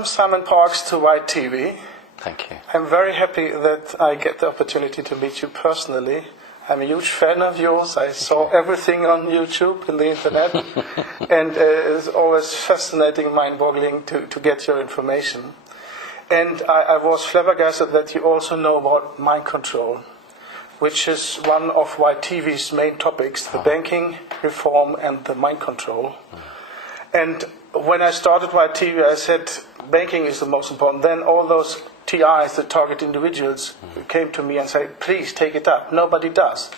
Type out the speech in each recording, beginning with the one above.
welcome, Simon Parks, to White TV. Thank you. I'm very happy that I get the opportunity to meet you personally. I'm a huge fan of yours. I saw everything on YouTube and the internet, and it's always fascinating, mind-boggling to get your information. And I was flabbergasted that you also know about mind control, which is one of White TV's main topics, the banking reform and the mind control. And when I started White TV, I said banking is the most important. Then all those TIs, the target individuals, came to me and said, please take it up. Nobody does.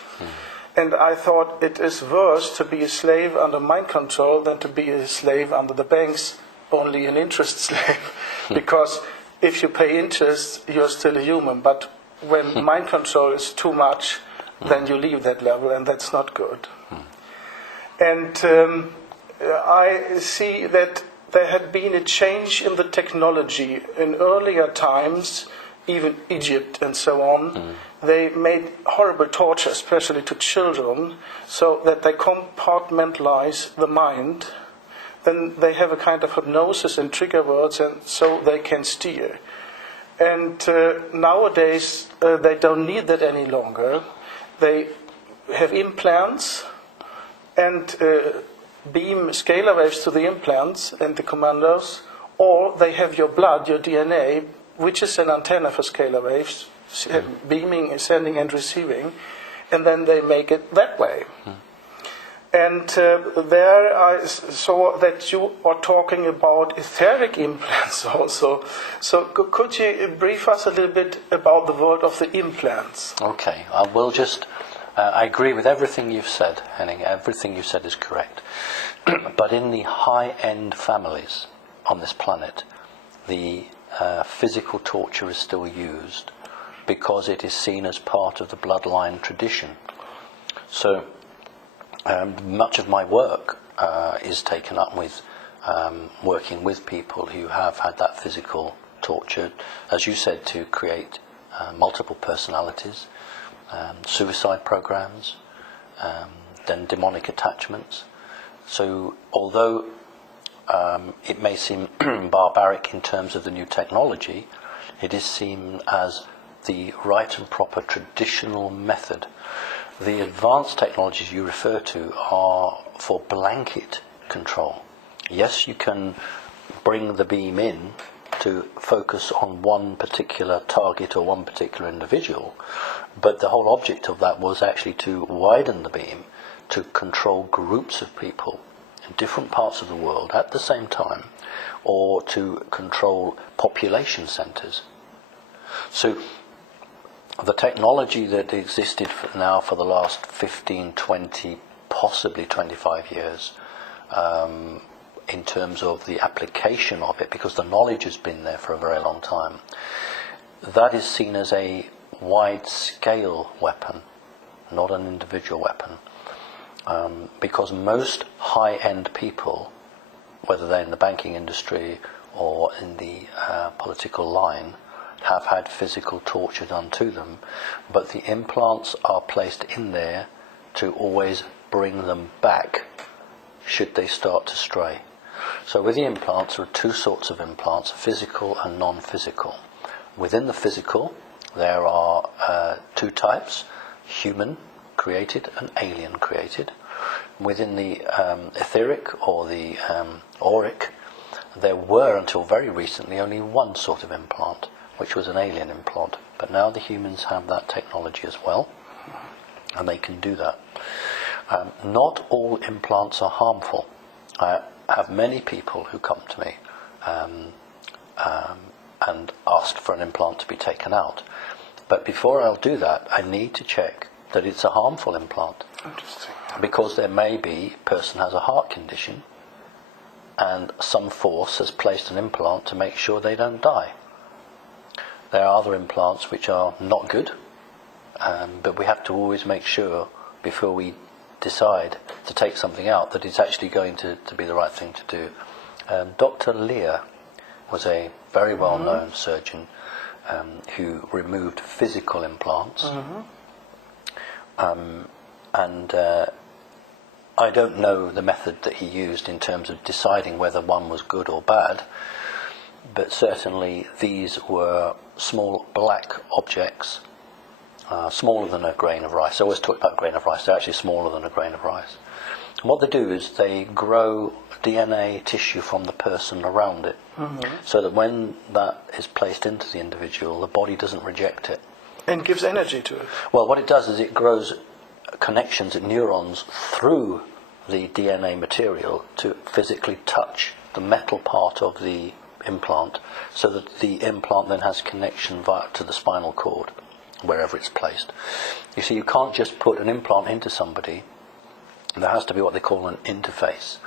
And I thought it is worse to be a slave under mind control than to be a slave under the banks, only an interest slave. Because if you pay interest, you're still a human. But when mind control is too much, then you leave that level, and that's not good. And I see that there had been a change in the technology. In earlier times, even Egypt and so on, they made horrible torture, especially to children, so that they compartmentalize the mind. Then they have a kind of hypnosis and trigger words, and so they can steer. And nowadays, they don't need that any longer. They have implants and beam scalar waves to the implants and the commandos, or they have your blood, your DNA, which is an antenna for scalar waves, beaming, sending and receiving, and then they make it that way. And there I saw that you are talking about etheric implants also. So could you brief us a little bit about the world of the implants? Okay, I will just... I agree with everything you've said, Henning. Everything you said is correct. But in the high-end families on this planet, the physical torture is still used because it is seen as part of the bloodline tradition. So much of my work is taken up with working with people who have had that physical torture, as you said, to create multiple personalities, suicide programs, then demonic attachments. So although it may seem barbaric in terms of the new technology, it is seen as the right and proper traditional method. The advanced technologies you refer to are for blanket control. Yes, you can bring the beam in to focus on one particular target or one particular individual, but the whole object of that was actually to widen the beam to control groups of people in different parts of the world at the same time, or to control population centers. So the technology that existed now for the last 15, 20, possibly 25 years, in terms of the application of it, because the knowledge has been there for a very long time, that is seen as a wide-scale weapon, not an individual weapon. Because most high-end people, whether they're in the banking industry or in the political line, have had physical torture done to them, but the implants are placed in there to always bring them back should they start to stray. So with the implants, there are two sorts of implants, physical and non-physical. Within the physical, there are two types, human created and alien created. Within the etheric or the auric, there were until very recently only one sort of implant, which was an alien implant. But now the humans have that technology as well, and they can do that. Not all implants are harmful. I have many people who come to me and ask for an implant to be taken out. But before I'll do that, I need to check that it's a harmful implant. Interesting. Because there may be a person has a heart condition and some force has placed an implant to make sure they don't die. There are other implants which are not good, but we have to always make sure before we decide to take something out that it's actually going to be the right thing to do. Dr. Lear was a very well-known surgeon who removed physical implants. And I don't know the method that he used in terms of deciding whether one was good or bad, but certainly these were small black objects, smaller than a grain of rice. I always talk about grain of rice. They're actually smaller than a grain of rice. And what they do is they grow DNA tissue from the person around it, so that when that is placed into the individual, the body doesn't reject it. And gives energy to it. Well, what it does is it grows connections and neurons through the DNA material to physically touch the metal part of the implant, so that the implant then has connection via to the spinal cord, wherever it's placed. You see, you can't just put an implant into somebody. There has to be what they call an interface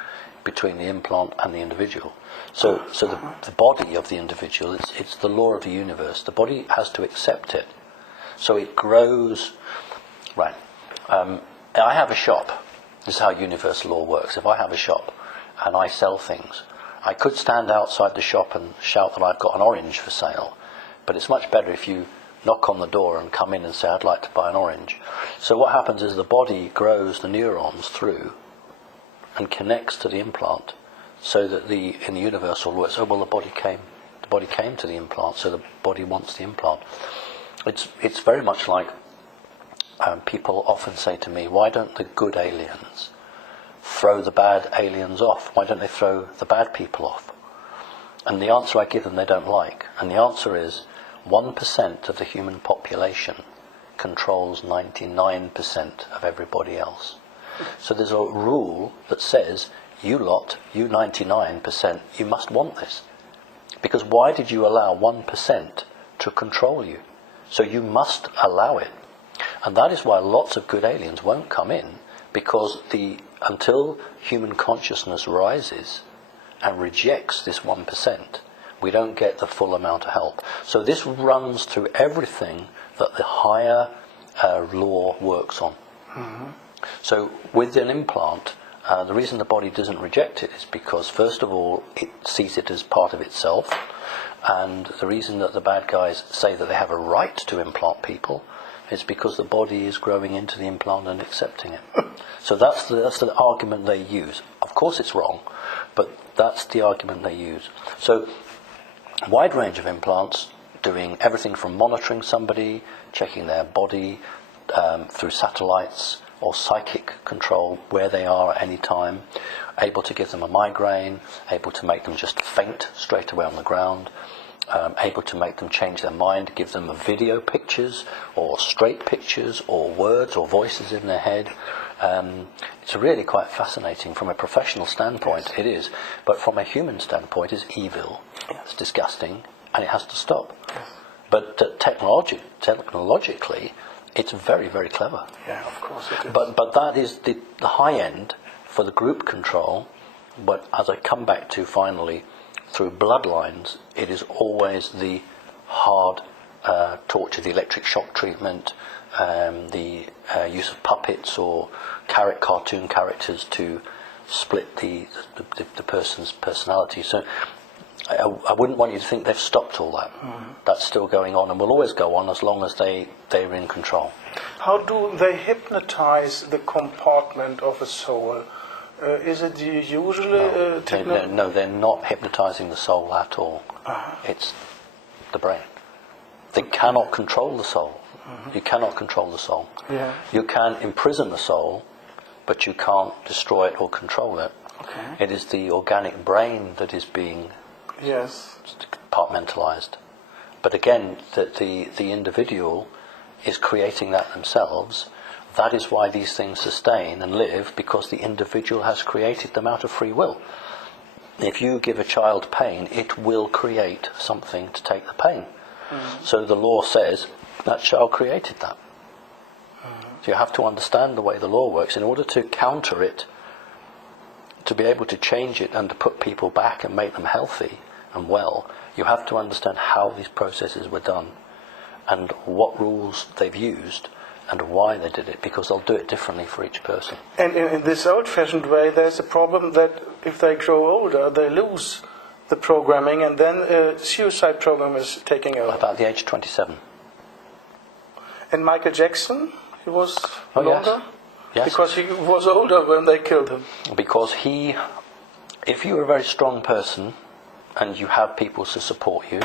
between the implant and the individual. So the body of the individual, it's the law of the universe. The body has to accept it. So it grows. Right. I have a shop. This is how universal law works. If I have a shop and I sell things, I could stand outside the shop and shout that I've got an orange for sale. But it's much better if you knock on the door and come in and say, I'd like to buy an orange. So what happens is the body grows the neurons through and connects to the implant, so that in the universal law, it's, the body came to the implant, so the body wants the implant. It's very much like people often say to me, why don't the good aliens throw the bad aliens off? Why don't they throw the bad people off? And the answer I give them, they don't like. And the answer is 1% of the human population controls 99% of everybody else. So there's a rule that says, you 99%, you must want this. Because why did you allow 1% to control you? So you must allow it. And that is why lots of good aliens won't come in, because until human consciousness rises and rejects this 1%, we don't get the full amount of help. So this runs through everything that the higher law works on. So with an implant, the reason the body doesn't reject it is because, first of all, it sees it as part of itself. And the reason that the bad guys say that they have a right to implant people is because the body is growing into the implant and accepting it. So that's the argument they use. Of course it's wrong, but that's the argument they use. So a wide range of implants, doing everything from monitoring somebody, checking their body through satellites or psychic control where they are at any time, able to give them a migraine, able to make them just faint straight away on the ground, able to make them change their mind, give them video pictures or straight pictures or words or voices in their head. It's really quite fascinating from a professional standpoint. Yes. It is, but from a human standpoint, it's evil. Yes. It's disgusting, and it has to stop. Yes. But technologically, it's very, very clever. Yeah, of course it is. But that is the high end for the group control. But as I come back to finally, through bloodlines, it is always the hard torture, the electric shock treatment, the use of puppets or cartoon characters to split the person's personality. So I wouldn't want you to think they've stopped all that. That's still going on and will always go on as long as they're in control. How do they hypnotize the compartment of a soul? Is it usually technology? No, they're not hypnotizing the soul at all. It's the brain. They cannot control the soul. You cannot control the soul. Yeah. You can imprison the soul, but you can't destroy it or control it. Okay. It is the organic brain that is being compartmentalized. But again, the individual is creating that themselves. That is why these things sustain and live, because the individual has created them out of free will. If you give a child pain, it will create something to take the pain. So the law says that child created that. So you have to understand the way the law works in order to counter it, to be able to change it and to put people back and make them healthy and well. You have to understand how these processes were done and what rules they've used and why they did it, because they'll do it differently for each person. And in this old-fashioned way, there's a problem that if they grow older, they lose the programming, and then a suicide program is taking over. About the age of 27. And Michael Jackson, he was longer? Yes. Because he was older when they killed him. Because if you were a very strong person, and you have people to support you,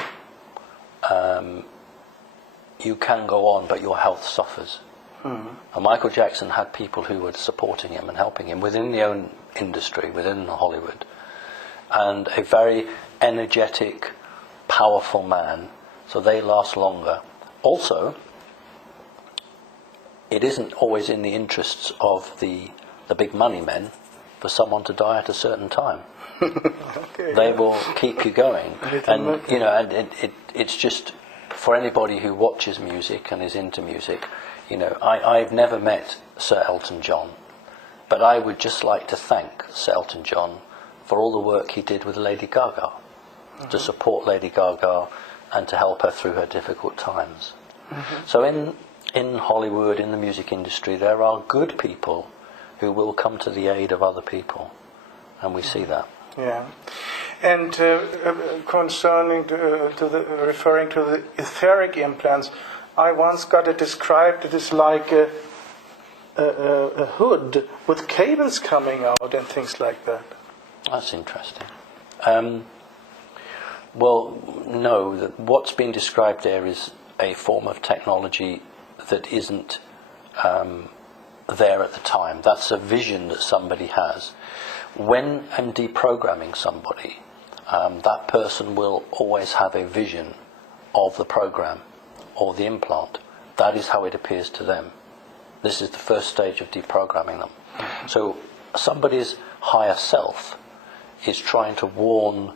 you can go on, but your health suffers. And Michael Jackson had people who were supporting him and helping him within the own industry, within Hollywood, and a very energetic, powerful man, so they last longer. Also, it isn't always in the interests of the big money men for someone to die at a certain time. Okay. They will keep you going, and you know, and it's just for anybody who watches music and is into music. You know, I've never met Sir Elton John, but I would just like to thank Sir Elton John for all the work he did with Lady Gaga, to support Lady Gaga and to help her through her difficult times. So in Hollywood, in the music industry, there are good people who will come to the aid of other people, and we see that. Yeah, and concerning referring to the etheric implants, I once got it described. It is like a hood with cables coming out and things like that. That's interesting. Well, no. What's been described there is a form of technology that isn't there at the time. That's a vision that somebody has. When I'm deprogramming somebody, that person will always have a vision of the program or the implant. That is how it appears to them. This is the first stage of deprogramming them. So somebody's higher self is trying to warn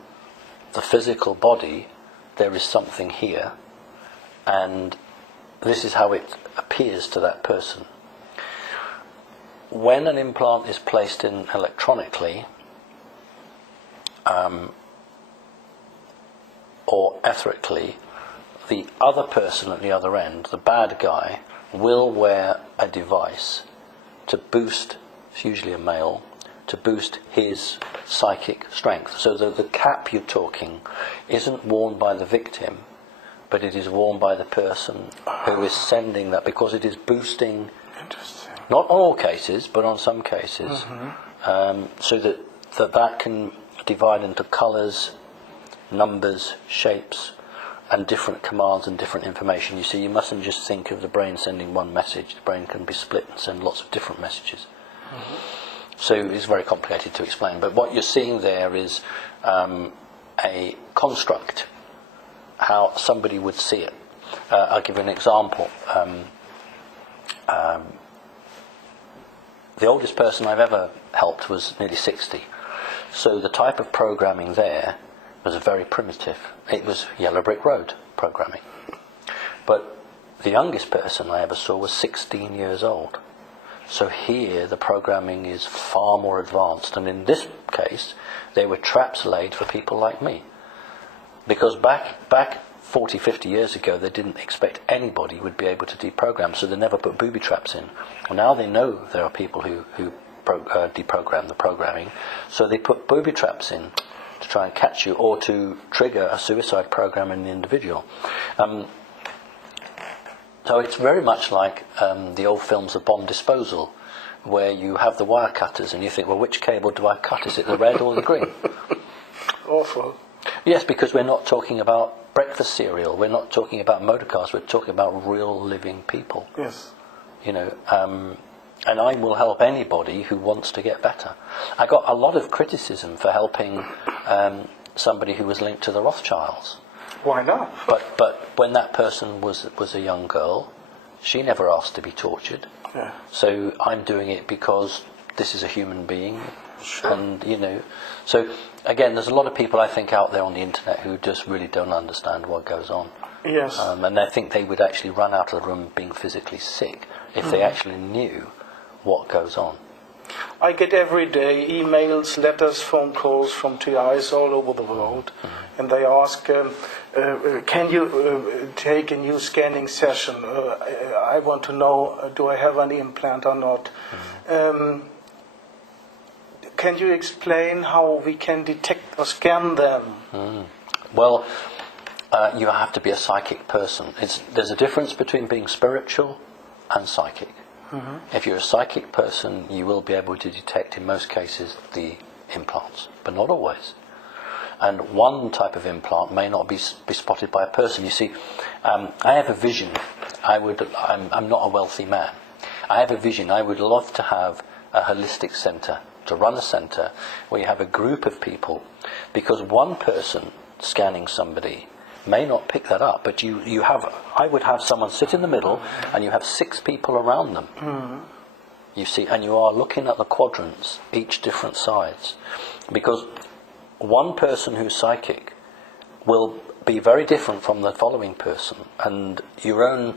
the physical body there is something here, and this is how it appears to that person. When an implant is placed in electronically or etherically, the other person at the other end, the bad guy, will wear a device to boost, it's usually a male, to boost his psychic strength. So the cap you're talking isn't worn by the victim, but it is worn by the person who is sending that, because it is boosting. Interesting. Not on all cases, but on some cases, so that can divide into colours, numbers, shapes, and different commands and different information. You see, you mustn't just think of the brain sending one message. The brain can be split and send lots of different messages. So it's very complicated to explain. But what you're seeing there is a construct, how somebody would see it. I'll give you an example. The oldest person I've ever helped was nearly 60. So the type of programming there was very primitive. It was yellow brick road programming. But the youngest person I ever saw was 16 years old. So here the programming is far more advanced. And in this case, there were traps laid for people like me. Because back 40, 50 years ago, they didn't expect anybody would be able to deprogram, so they never put booby traps in. And now they know there are people who deprogram the programming, so they put booby traps in to try and catch you, or to trigger a suicide program in the individual. So it's very much like the old films of bomb disposal, where you have the wire cutters and you think, well, which cable do I cut? Is it the red or the green? Awful. Yes, because we're not talking about breakfast cereal, we're not talking about motor cars, we're talking about real living people. Yes. You know, and I will help anybody who wants to get better. I got a lot of criticism for helping somebody who was linked to the Rothschilds. Why not? But when that person was a young girl, she never asked to be tortured. Yeah. So I'm doing it because this is a human being. Sure. And, you know, so again, there's a lot of people I think out there on the internet who just really don't understand what goes on. Yes. And I think they would actually run out of the room being physically sick if they actually knew what goes on. I get every day emails, letters, phone calls from TIs all over the world, and they ask, can you take a new scanning session? I want to know, do I have an implant or not? Can you explain how we can detect or scan them? Well, you have to be a psychic person. There's a difference between being spiritual and psychic. If you're a psychic person, you will be able to detect, in most cases, the implants, but not always. And one type of implant may not be spotted by a person. You see, I have a vision. I'm not a wealthy man. I have a vision. I would love to have a holistic centre, to run a centre where you have a group of people, because one person scanning somebody may not pick that up, but I would have someone sit in the middle and you have 6 people around them. You see, and you are looking at the quadrants, each different sides, because one person who's psychic will be very different from the following person, and your own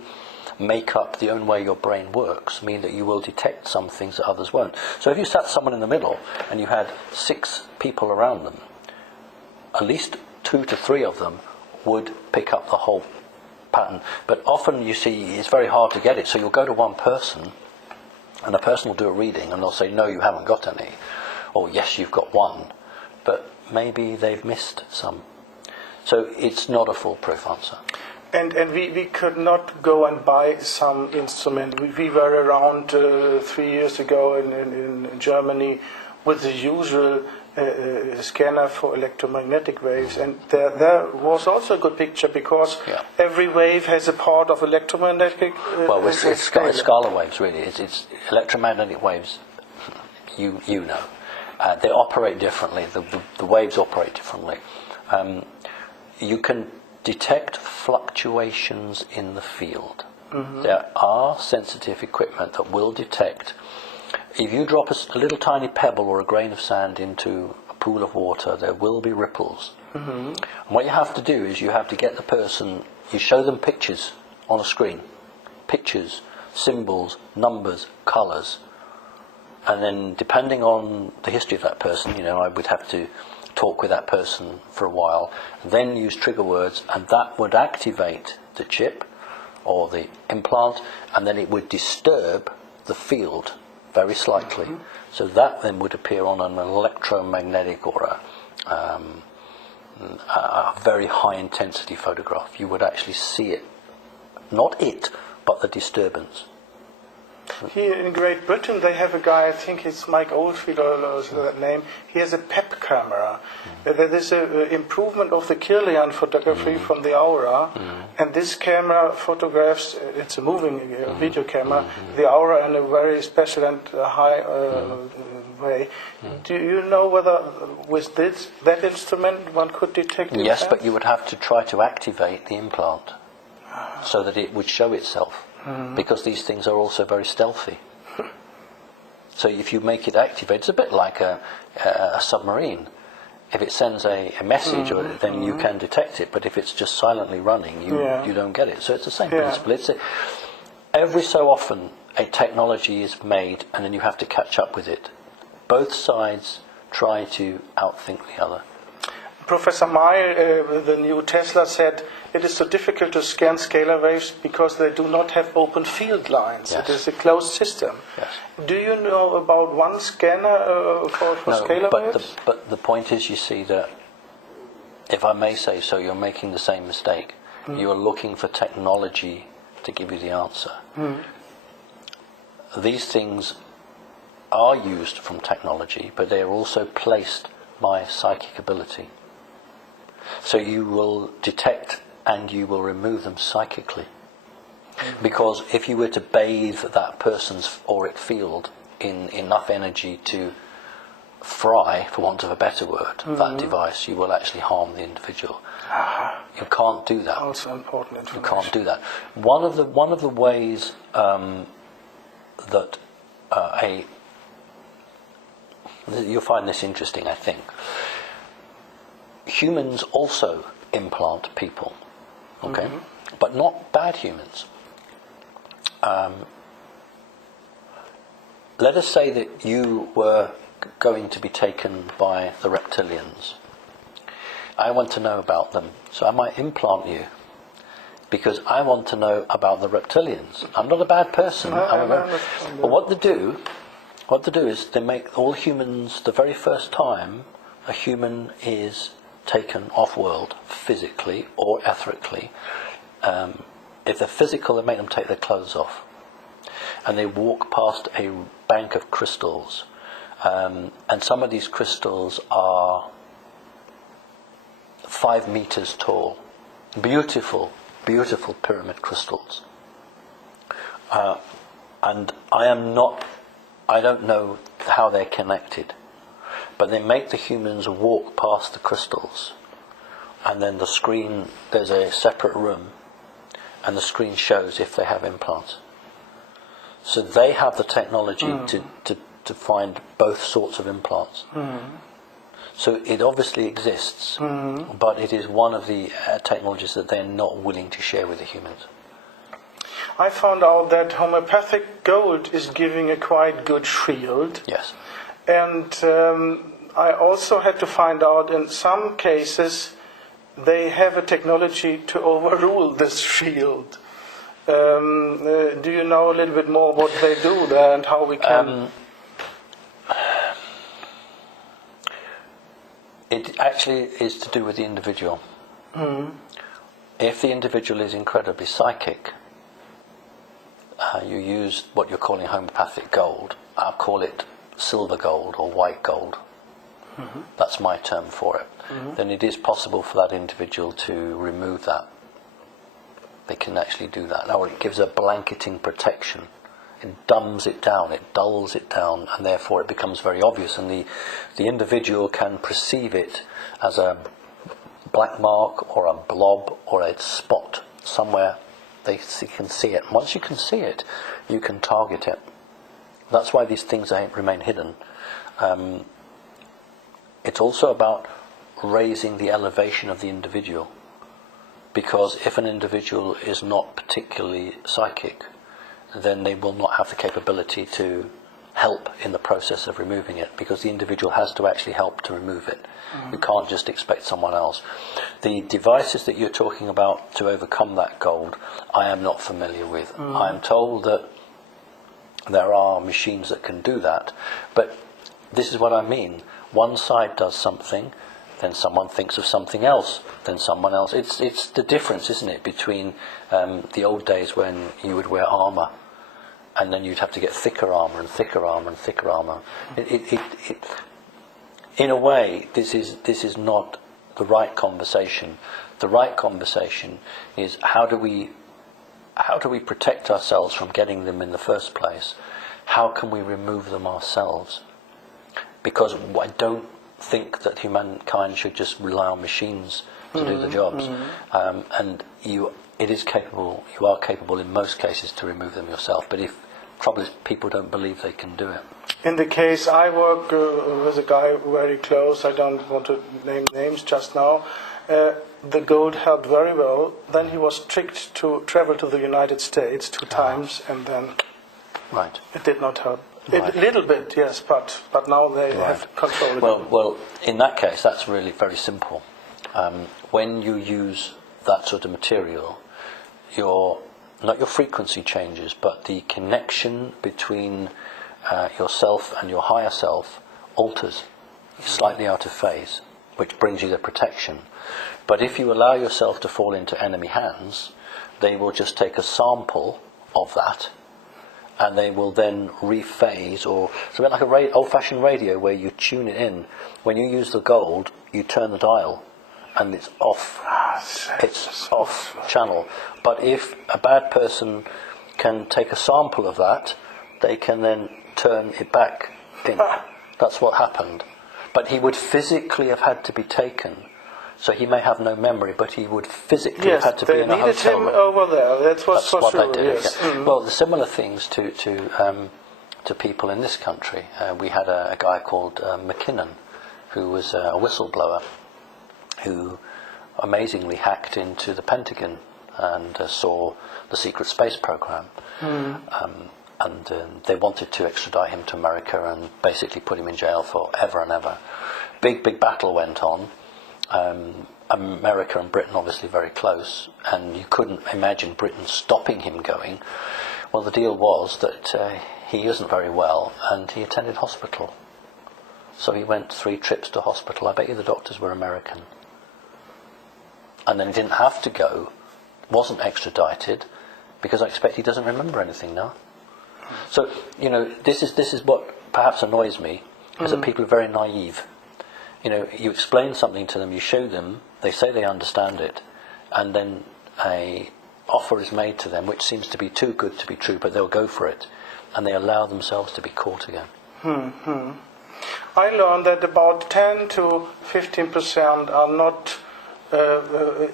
makeup, the own way your brain works, mean that you will detect some things that others won't. So if you sat someone in the middle and you had 6 people around them, at least 2 to 3 of them would pick up the whole pattern. But often you see it's very hard to get it, so you'll go to one person and the person will do a reading and they'll say, no, you haven't got any, or yes, you've got one, but maybe they've missed some. So it's not a foolproof answer. And we could not go and buy some instrument. We were around 3 years ago in Germany with the usual scanner for electromagnetic waves, and there was also a good picture, because every wave has a part of electromagnetic. Well, it's scalar waves, really. It's electromagnetic waves. You know, they operate differently. The waves operate differently. You can detect fluctuations in the field. There are sensitive equipment that will detect. If you drop a little tiny pebble or a grain of sand into a pool of water, there will be ripples. And what you have to do is you have to get the person, you show them pictures on a screen. Pictures, symbols, numbers, colours. And then depending on the history of that person, I would have to talk with that person for a while, then use trigger words, and that would activate the chip or the implant, and then it would disturb the field very slightly. So that then would appear on an electromagnetic or a very high intensity photograph. You would actually see it, not it, but the disturbance. Here in Great Britain, they have a guy, I think it's Mike Oldfield or that name. He has a PEP camera. There is an improvement of the Kirlian photography from the aura, and this camera photographs, it's a moving video camera, the aura in a very special and high way. Do you know whether with that instrument one could detect it? Yes, but you would have to try to activate the implant so that it would show itself. Because these things are also very stealthy. So if you make it activate, it's a bit like a submarine. If it sends a message, then you can detect it. But if it's just silently running, you don't get it. So it's the same principle. Every so often, a technology is made, and then you have to catch up with it. Both sides try to outthink the other. Professor Meyer, the new Tesla, said it is so difficult to scan scalar waves because they do not have open field lines. Yes. It is a closed system. Yes. Do you know about one scanner for scalar waves? But the point is, you see, that, if I may say so, you're making the same mistake. You're looking for technology to give you the answer. These things are used from technology, but they are also placed by psychic ability. So you will detect and you will remove them psychically. Because if you were to bathe that person's auric field in enough energy to fry, for want of a better word, that device, you will actually harm the individual. You can't do that. Also important information. You can't do that. One of the ways that you'll find this interesting, I think. Humans also implant people, okay, but not bad humans. Let us say that you were going to be taken by the reptilians. I want to know about them, so I might implant you because I want to know about the reptilians. I'm not a bad person. But what they do is they make all humans, the very first time a human is taken off-world, physically or etherically. If they're physical, they make them take their clothes off. And they walk past a bank of crystals. And some of these crystals are 5 meters tall. Beautiful, beautiful pyramid crystals. And I don't know how they're connected, but they make the humans walk past the crystals, and then the screen, there's a separate room, and the screen shows if they have implants. So they have the technology to find both sorts of implants. So it obviously exists, but it is one of the technologies that they're not willing to share with the humans. I found out that homeopathic gold is giving a quite good shield. Yes. And I also had to find out in some cases they have a technology to overrule this shield. Do you know a little bit more what they do there and how we can... It actually is to do with the individual. If the individual is incredibly psychic, you use what you're calling homeopathic gold. I'll call it silver gold or white gold. That's my term for it. Then it is possible for that individual to remove that. They can actually do that. Now it gives a blanketing protection. It dumbs it down, it dulls it down, and therefore it becomes very obvious, and the individual can perceive it as a black mark or a blob or a spot somewhere. They can see it. Once you can see it, you can target it. That's why these things remain hidden. It's also about raising the elevation of the individual, because if an individual is not particularly psychic, then they will not have the capability to help in the process of removing it, because the individual has to actually help to remove it. You can't just expect someone else. The devices that you're talking about to overcome that gold, I am not familiar with. I'm told that there are machines that can do that, but this is what I mean. One side does something, then someone thinks of something else, then someone else. It's the difference, isn't it, between the old days when you would wear armour, and then you'd have to get thicker armour and thicker armour and thicker armour. In a way, this is not the right conversation. The right conversation is how do we protect ourselves from getting them in the first place? How can we remove them ourselves? Because I don't think that humankind should just rely on machines to do the jobs. And you are capable in most cases to remove them yourself. But the trouble is, people don't believe they can do it. In the case I work with a guy very close, I don't want to name names just now, the gold helped very well. Then he was tricked to travel to the United States 2 times, and then it did not help. A little bit, yes, but now they have control. Well, in that case, that's really very simple. When you use that sort of material, not your frequency changes, but the connection between yourself and your higher self alters. You're slightly out of phase, which brings you the protection. But if you allow yourself to fall into enemy hands, they will just take a sample of that, and they will then rephase, or it's a bit like a old-fashioned radio where you tune it in. When you use the gold, you turn the dial, and it's off. It's off channel. But if a bad person can take a sample of that, they can then turn it back in. That's what happened. But he would physically have had to be taken. So he may have no memory, but he would physically have had to be in a hotel room. Yes, they needed him over there. That's what sure. They did. Yes. Yeah. Well, the similar things to people in this country. We had a guy called McKinnon, who was a whistleblower, who amazingly hacked into the Pentagon and saw the secret space program. And they wanted to extradite him to America and basically put him in jail for ever and ever. Big battle went on. America and Britain obviously very close, and you couldn't imagine Britain stopping him going. Well, the deal was that he isn't very well, and he attended hospital. So he went 3 trips to hospital. I bet you the doctors were American. And then he didn't have to go, wasn't extradited, because I expect he doesn't remember anything now. So, this is what perhaps annoys me, is that people are very naive. you explain something to them, you show them, they say they understand it, and then a offer is made to them which seems to be too good to be true, but they'll go for it, and they allow themselves to be caught again. I learned that about 10 to 15% are not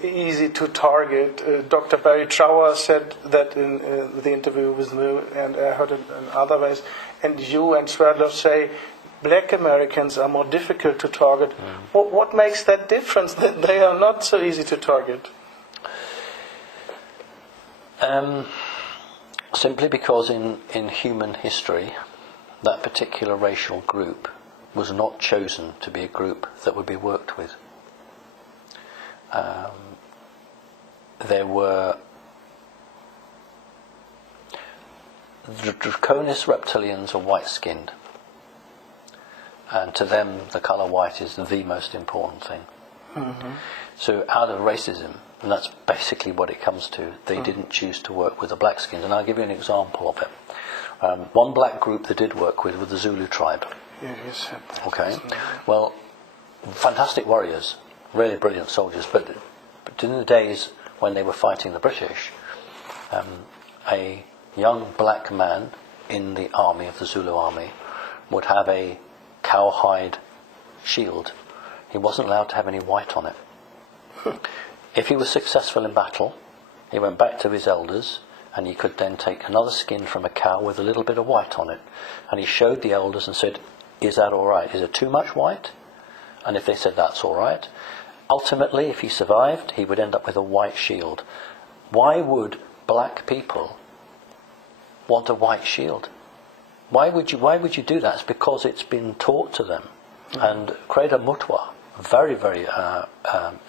easy to target. Dr. Barry Trower said that in the interview with me, and I heard it in other ways. And you and Sverdlov say Black Americans are more difficult to target. What makes that difference that they are not so easy to target? Simply because in human history, that particular racial group was not chosen to be a group that would be worked with. The Draconis reptilians are white-skinned, and to them the colour white is the most important thing. So out of racism, and that's basically what it comes to, they didn't choose to work with the black-skinned. And I'll give you an example of it. One black group they did work with was the Zulu tribe. Yeah, you said that. Okay, well, fantastic warriors, really brilliant soldiers, but in the days when they were fighting the British, a young black man in the army of the Zulu army would have a cowhide shield. He wasn't allowed to have any white on it. If he was successful in battle, he went back to his elders, and he could then take another skin from a cow with a little bit of white on it, and he showed the elders and said, "Is that all right? Is it too much white?" And if they said that's all right, ultimately, if he survived, he would end up with a white shield. Why would black people want a white shield? Why would you do that? It's because it's been taught to them. And Creda Mutwa, very, very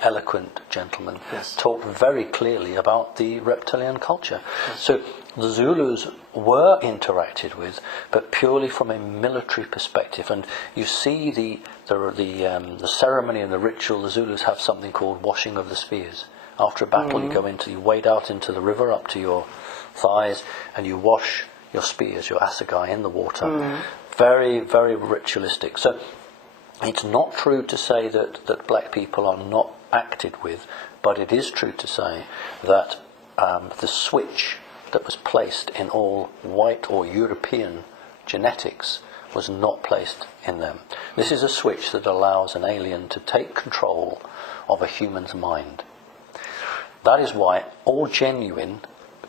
eloquent gentleman, talked very clearly about the reptilian culture. So the Zulus were interacted with, but purely from a military perspective. And you see the ceremony and the ritual. The Zulus have something called washing of the spears. After a battle, you wade out into the river up to your thighs, and you wash your spears, your assegai, in the water. Very, very ritualistic. So it's not true to say that black people are not acted with, but it is true to say that the switch that was placed in all white or European genetics was not placed in them. This is a switch that allows an alien to take control of a human's mind. That is why all genuine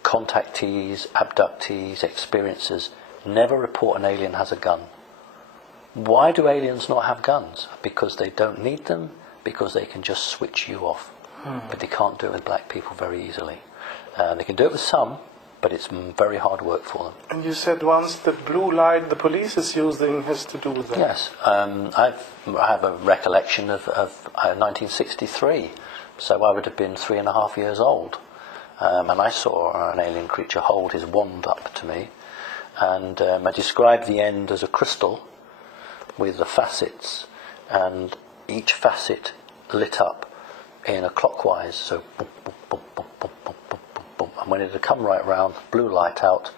contactees, abductees, experiencers never report an alien has a gun. Why do aliens not have guns? Because they don't need them, because they can just switch you off. But they can't do it with black people very easily. They can do it with some, but it's very hard work for them. And you said once the blue light the police is using has to do with that. Yes. I have a recollection of 1963, so I would have been 3.5 years old. And I saw an alien creature hold his wand up to me, and I described the end as a crystal with the facets, and each facet lit up in a clockwise, so boom, boom, boom, boom, boom, boom, boom, boom, boom. And when it had come right round, blue light out,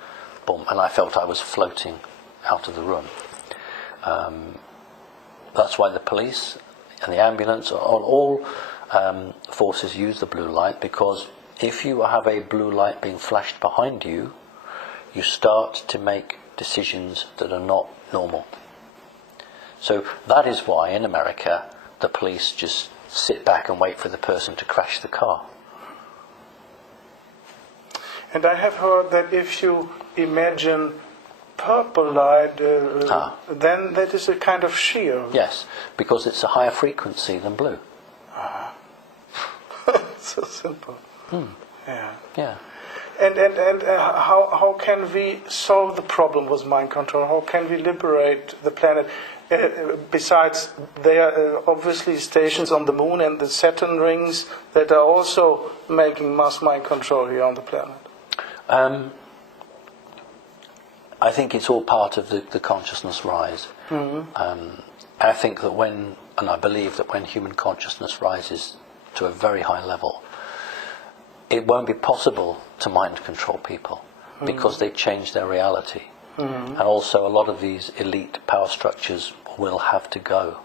boom, and I felt I was floating out of the room. That's why the police and the ambulance, all forces use the blue light, because if you have a blue light being flashed behind you, you start to make decisions that are not normal. So that is why in America the police just sit back and wait for the person to crash the car. And I have heard that if you imagine purple light, then that is a kind of shield. Yes, because it's a higher frequency than blue. So simple. Yeah. Yeah. And how can we solve the problem with mind control? How can we liberate the planet? Besides, there are obviously stations on the moon and the Saturn rings that are also making mass mind control here on the planet. I think it's all part of the consciousness rise. I think that I believe that when human consciousness rises to a very high level, it won't be possible to mind control people because they change their reality. And also a lot of these elite power structures will have to go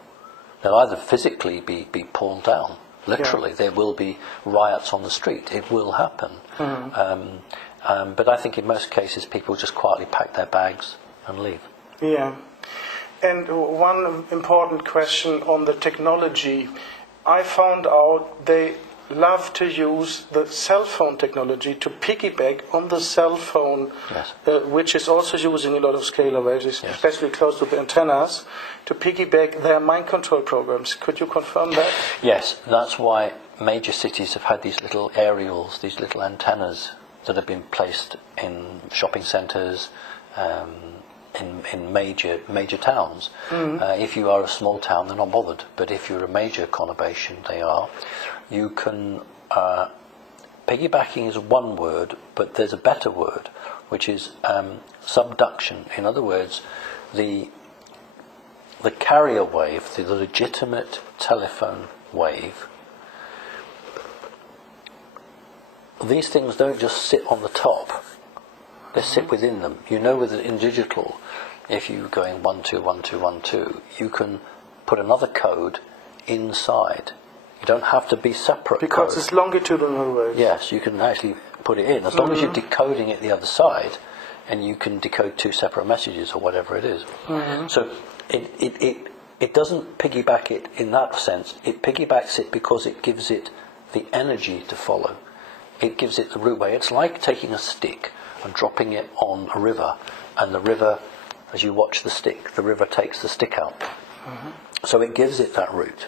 They'll either physically be pulled down. Literally, there will be riots on the street. It will happen. But I think in most cases people just quietly pack their bags and leave. Yeah. And one important question on the technology. I found out they love to use the cell phone technology to piggyback on the cell phone, which is also using a lot of scalar waves, especially close to the antennas, to piggyback their mind control programs. Could you confirm that? Yes, that's why major cities have had these little aerials, these little antennas that have been placed in shopping centres, in major towns. If you are a small town, they're not bothered. But if you're a major conurbation, they are. You can... piggybacking is one word, but there's a better word, which is subduction. In other words, the carrier wave, the legitimate telephone wave, these things don't just sit on the top. They sit within them. You know, with in digital, if you're going 1 2 1 2 1 2, you can put another code inside. You don't have to be separate. Because it's longitudinal waves. Yes, you can actually put it in as long as you're decoding it the other side, and you can decode 2 separate messages or whatever it is. So it doesn't piggyback it in that sense. It piggybacks it because it gives it the energy to follow. It gives it the route way. It's like taking a stick and dropping it on a river, and the river, as you watch the stick, the river takes the stick out. So it gives it that route.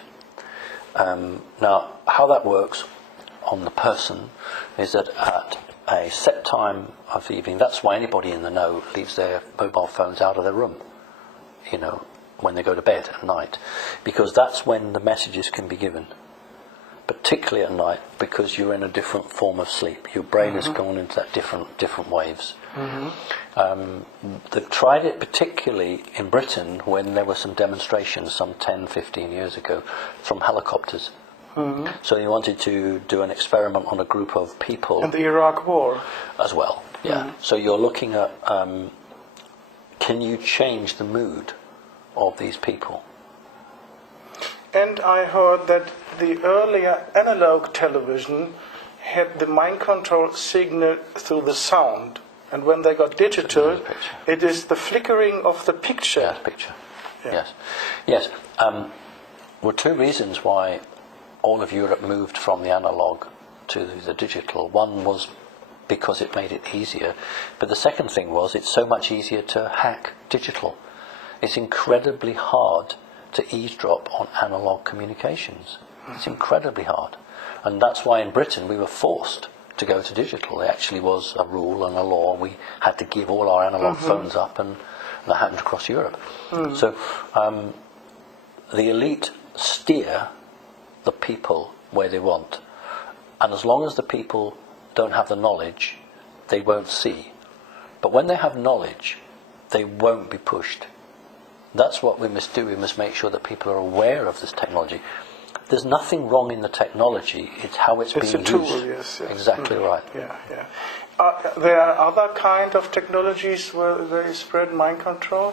Now, how that works on the person is that at a set time of the evening, that's why anybody in the know leaves their mobile phones out of their room, you know, when they go to bed at night, because that's when the messages can be given. Particularly at night, because you're in a different form of sleep. Your brain has gone into that different waves. They've tried it particularly in Britain when there were some demonstrations some 10, 15 years ago from helicopters. So you wanted to do an experiment on a group of people. And the Iraq War. As well, yeah. So you're looking at, can you change the mood of these people? And I heard that the earlier analog television had the mind control signal through the sound. And when they got digital, it is the flickering of the picture. Yeah, picture. Yeah. Yes. Were 2 reasons why all of Europe moved from the analog to the digital. One was because it made it easier. But the second thing was it's so much easier to hack digital. It's incredibly hard to eavesdrop on analog communications. It's incredibly hard. And that's why in Britain we were forced to go to digital. It actually was a rule and a law. We had to give all our analog phones up, and that happened across Europe. So the elite steer the people where they want. And as long as the people don't have the knowledge, they won't see. But when they have knowledge, they won't be pushed. That's what we must do. We must make sure that people are aware of this technology. There's nothing wrong in the technology. It's how it's being used. It's a tool, yes. Exactly right. Yeah. There are other kind of technologies where they spread mind control?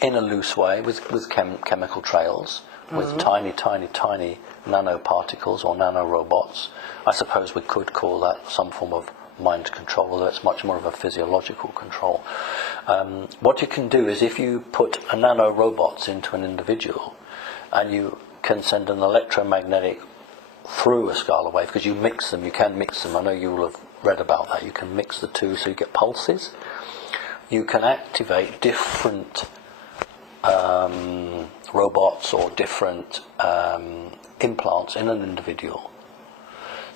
In a loose way, with chemical trails, with tiny nanoparticles or nanorobots. I suppose we could call that some form of mind control, although it's much more of a physiological control. What you can do is if you put a nanorobots into an individual and you can send an electromagnetic through a scalar wave, because you can mix them, I know you will have read about that, you can mix the two so you get pulses. You can activate different robots or different implants in an individual.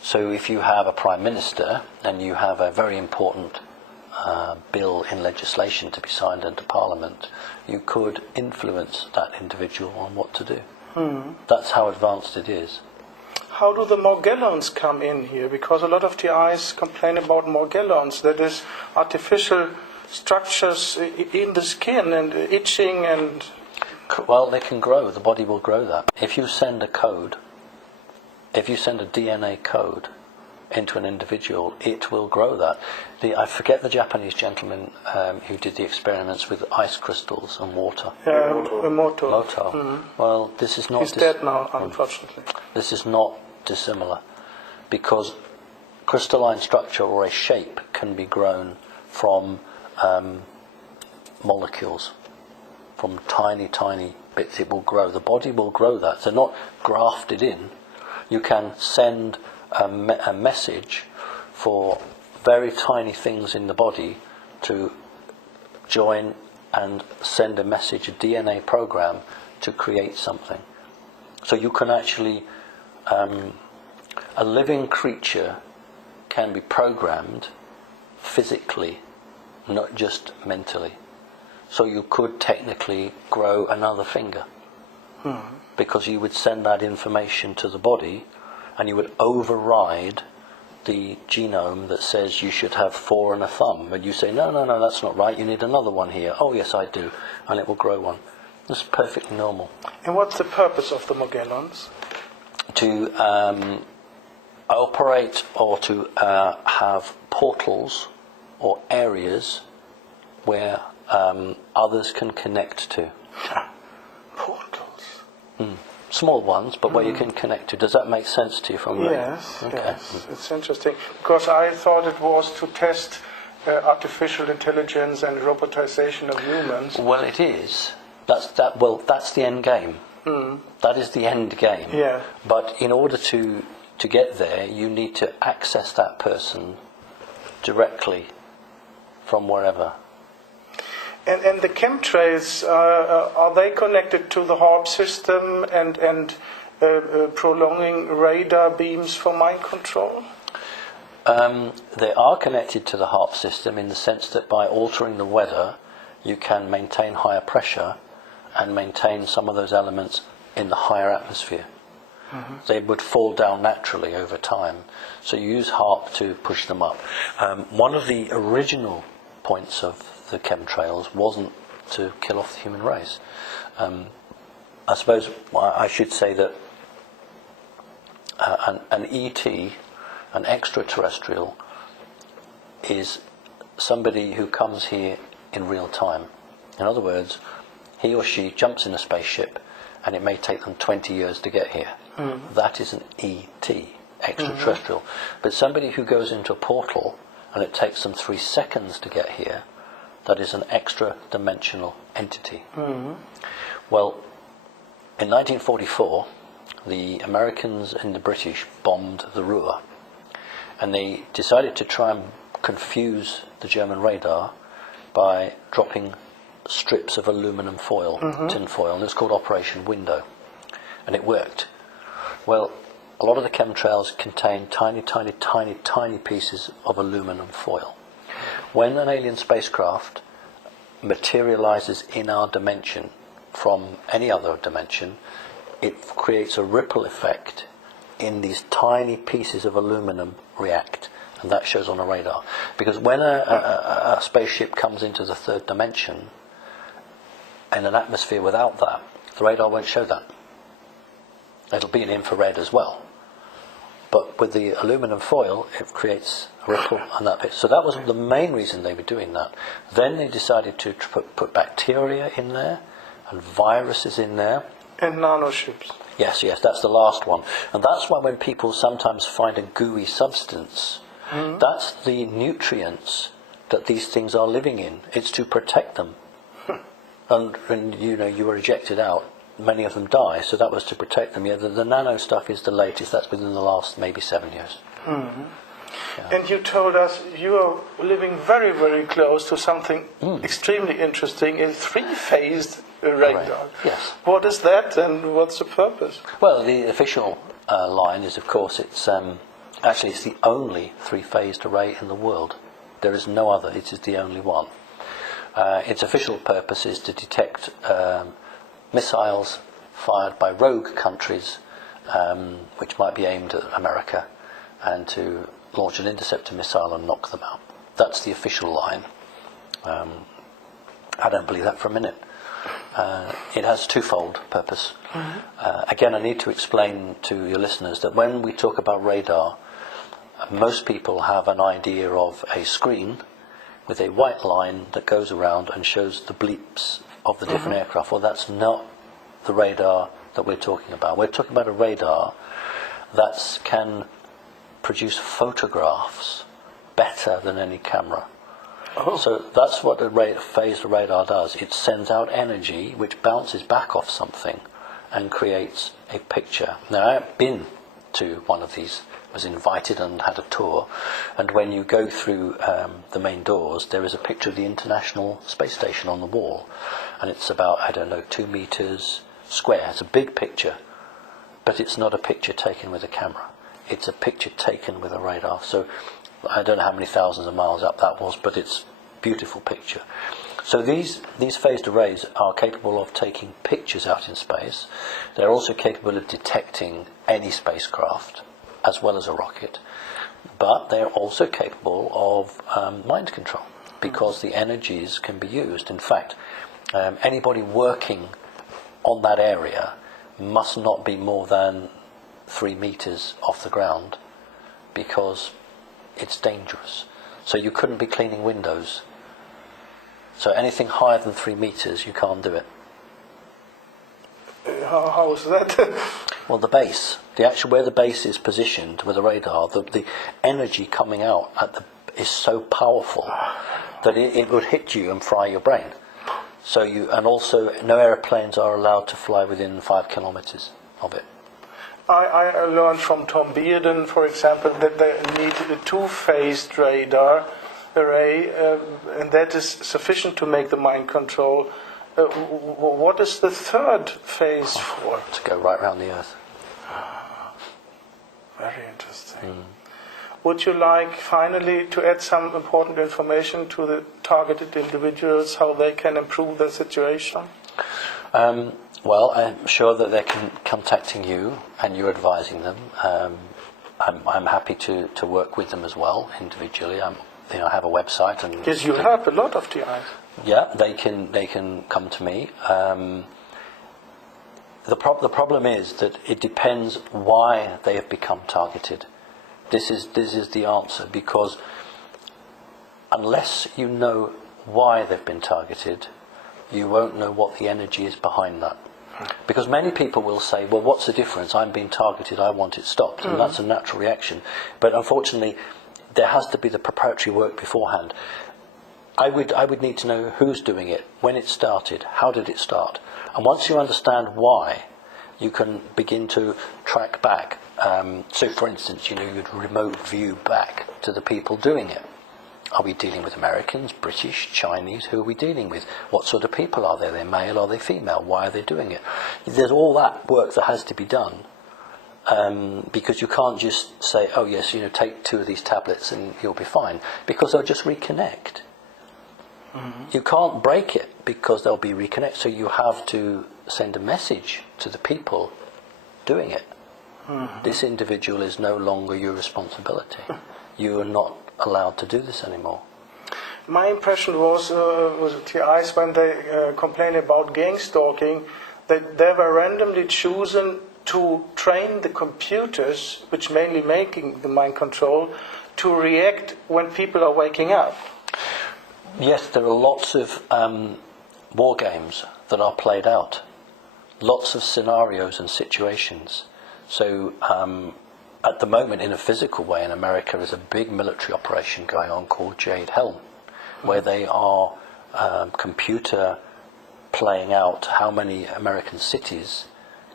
So if you have a Prime Minister and you have a very important bill in legislation to be signed into Parliament, you could influence that individual on what to do. That's how advanced it is. How do the Morgellons come in here? Because a lot of TIs complain about Morgellons, that is artificial structures in the skin and itching and... Well, they can grow. The body will grow that. If you send a code, if you send a DNA code into an individual, it will grow that. I forget the Japanese gentleman who did the experiments with ice crystals and water. Moto. Well, this is not... He's dead now, unfortunately. This is not dissimilar, because crystalline structure or a shape can be grown from molecules, from tiny, tiny bits. It will grow. The body will grow that. They're not grafted in. You can send a message for very tiny things in the body to join and send a message, a DNA program, to create something. So you can actually, a living creature can be programmed physically, not just mentally. So you could technically grow another finger, because you would send that information to the body, and you would override the genome that says you should have 4 and a thumb, and you say, no, that's not right, you need another one here. Oh yes, I do, and it will grow one. That's perfectly normal. And what's the purpose of the Morgellons? To operate, or to have portals or areas where others can connect to. Portals? Small ones, but where you can connect to. Does that make sense to you from there? Yes, yes. It's interesting, because I thought it was to test artificial intelligence and robotization of humans. Well, it is. That's the end game. That is the end game. Yeah. But in order to get there, you need to access that person directly from wherever. And the chemtrails, are they connected to the HARP system and prolonging radar beams for mind control? They are connected to the HARP system in the sense that by altering the weather, you can maintain higher pressure and maintain some of those elements in the higher atmosphere. They would fall down naturally over time. So you use HARP to push them up. One of the original points of the chemtrails wasn't to kill off the human race. I suppose I should say that an ET, an extraterrestrial, is somebody who comes here in real time. In other words, he or she jumps in a spaceship and it may take them 20 years to get here. That is an ET, extraterrestrial. But somebody who goes into a portal and it takes them 3 seconds to get here, that is an extra-dimensional entity. Well, in 1944, the Americans and the British bombed the Ruhr, and they decided to try and confuse the German radar by dropping strips of aluminum foil, tin foil, and it's called Operation Window, and it worked. Well, a lot of the chemtrails contain tiny, tiny, tiny, tiny pieces of aluminum foil. When an alien spacecraft materializes in our dimension from any other dimension, it creates a ripple effect in these tiny pieces of aluminum react, and that shows on a radar. Because when a spaceship comes into the 3rd dimension in an atmosphere without that, the radar won't show that. It'll be in infrared as well. But with the aluminum foil, it creates a ripple on that bit. So that was the main reason they were doing that. Then they decided to put bacteria in there and viruses in there. And nanoships. Yes, that's the last one. And that's why when people sometimes find a gooey substance, that's the nutrients that these things are living in. It's to protect them. And you were ejected out. Many of them die, so that was to protect them. Yeah, the nano stuff is the latest. That's within the last maybe 7 years. Yeah. And you told us you are living very, very close to something extremely interesting, a 3-phased radar. Right. Yes. What is that, and what's the purpose? Well, the official line is, of course, it's the only 3-phased array in the world. There is no other. It is the only one. Its official purpose is to detect missiles fired by rogue countries, which might be aimed at America, and to launch an interceptor missile and knock them out. That's the official line. I don't believe that for a minute. It has twofold purpose. Again, I need to explain to your listeners that when we talk about radar, most people have an idea of a screen with a white line that goes around and shows the bleeps of the different aircraft. Well, that's not the radar that we're talking about. We're talking about a radar that can produce photographs better than any camera. Oh. So that's what a phased radar does. It sends out energy which bounces back off something and creates a picture. Now, I've been to one of these, was invited and had a tour, and when you go through the main doors, there is a picture of the International Space Station on the wall, and it's about, 2 meters square. It's a big picture, but it's not a picture taken with a camera. It's a picture taken with a radar. So I don't know how many thousands of miles up that was, but it's a beautiful picture. So these phased arrays are capable of taking pictures out in space. They're also capable of detecting any spacecraft, as well as a rocket. But they're also capable of mind control, because the energies can be used. In fact, anybody working on that area must not be more than 3 meters off the ground, because it's dangerous. So you couldn't be cleaning windows. So anything higher than 3 meters, you can't do it. How is that? Well, the base, where the base is positioned with the radar, the energy coming out is so powerful that it would hit you and fry your brain. So and also no airplanes are allowed to fly within 5 kilometers of it. I learned from Tom Bearden, for example, that they need a 2-phased radar array, and that is sufficient to make the mind control. What is the 3rd phase for? To go right around the Earth. Very interesting. Would you like finally to add some important information to the targeted individuals, how they can improve their situation? Well, I'm sure that they're contacting you and you're advising them. I'm happy to work with them as well individually. I have a website, and yes, you have a lot of TIs. Yeah, they can come to me. The problem is that it depends why they have become targeted. This is the answer, because unless you know why they've been targeted, you won't know what the energy is behind that. Because many people will say, well, what's the difference? I'm being targeted, I want it stopped. And that's a natural reaction. But unfortunately, there has to be the preparatory work beforehand. I would need to know who's doing it, when it started, how did it start. And once you understand why, you can begin to track back. So, for instance, you'd remote view back to the people doing it. Are we dealing with Americans, British, Chinese? Who are we dealing with? What sort of people are they? Are they male? Are they female? Why are they doing it? There's all that work that has to be done, because you can't just say, oh yes, take 2 of these tablets and you'll be fine, because they'll just reconnect. You can't break it because they'll be reconnect. So you have to send a message to the people doing it. This individual is no longer your responsibility. You are not allowed to do this anymore. My impression was TIs, when they complain about gang stalking, that they were randomly chosen to train the computers, which mainly making the mind control, to react when people are waking up. Yes, there are lots of war games that are played out. Lots of scenarios and situations. So at the moment, in a physical way, in America, is a big military operation going on called Jade Helm, where they are computer playing out how many American cities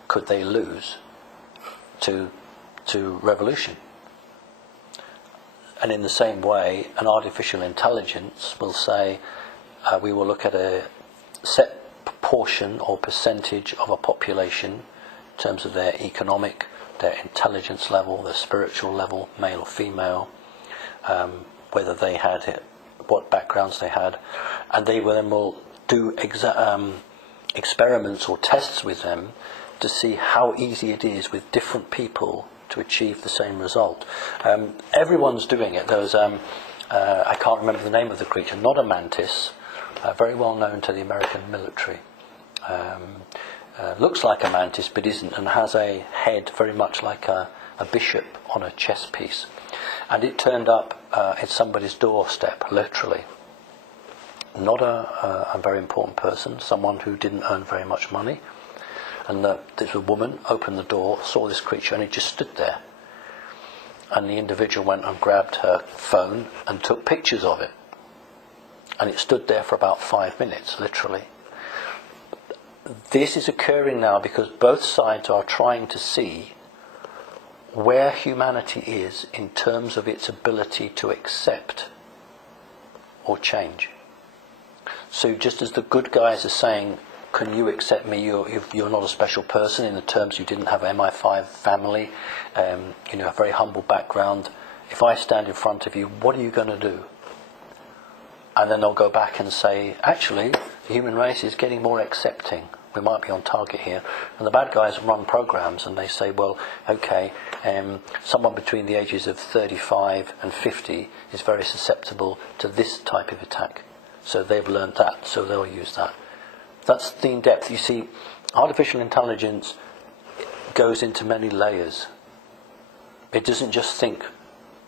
could they lose to revolution. And in the same way, an artificial intelligence will say, we will look at a set proportion or percentage of a population in terms of their economic, their intelligence level, their spiritual level, male or female, whether they had what backgrounds they had, and they will do experiments or tests with them to see how easy it is with different people to achieve the same result. Everyone's doing it. There was I can't remember the name of the creature, not a mantis, very well known to the American military. Looks like a mantis but isn't, and has a head very much like a bishop on a chess piece. And it turned up at somebody's doorstep, literally. Not a very important person, someone who didn't earn very much money. And this woman opened the door, saw this creature, and it just stood there. And the individual went and grabbed her phone and took pictures of it. And it stood there for about 5 minutes, literally. This is occurring now because both sides are trying to see where humanity is in terms of its ability to accept or change. So just as the good guys are saying, can you accept me? You're not a special person in the terms you didn't have MI5 family, a very humble background. If I stand in front of you, what are you going to do? And then they'll go back and say, actually, the human race is getting more accepting. We might be on target here. And the bad guys run programs and they say, well, okay, someone between the ages of 35 and 50 is very susceptible to this type of attack. So they've learned that, so they'll use that. That's the in-depth. You see, artificial intelligence goes into many layers. It doesn't just think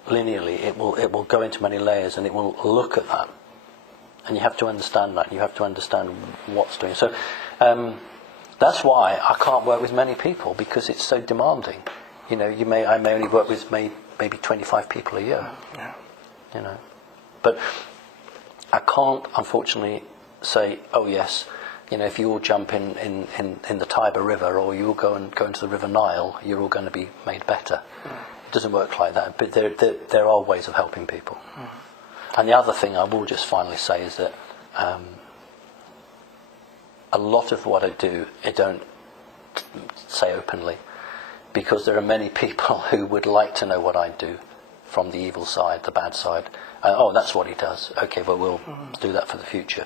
linearly. It will go into many layers and it will look at that. And you have to understand that. You have to understand what's doing. So that's why I can't work with many people, because it's so demanding. I may only work with maybe 25 people a year. Yeah. But I can't, unfortunately, say, oh yes, if you all jump in the Tiber River, or you all go into the River Nile, you're all going to be made better. It doesn't work like that. But there are ways of helping people. And the other thing I will just finally say is that a lot of what I do, I don't say openly, because there are many people who would like to know what I do from the evil side, the bad side. Oh, that's what he does. Okay, well, we'll do that for the future.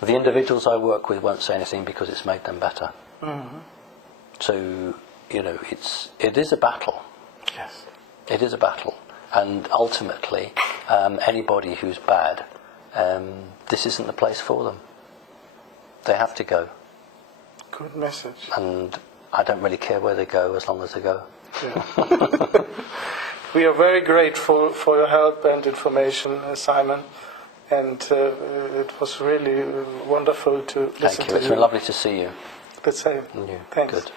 The individuals I work with won't say anything because it's made them better. So, it is a battle. Yes. It is a battle. And ultimately, anybody who's bad, this isn't the place for them. They have to go. Good message. And I don't really care where they go as long as they go. Yeah. We are very grateful for your help and information, Simon. And it was really wonderful to listen to you. Thank you. It's been lovely to see you. The same. And you. Thanks. Good.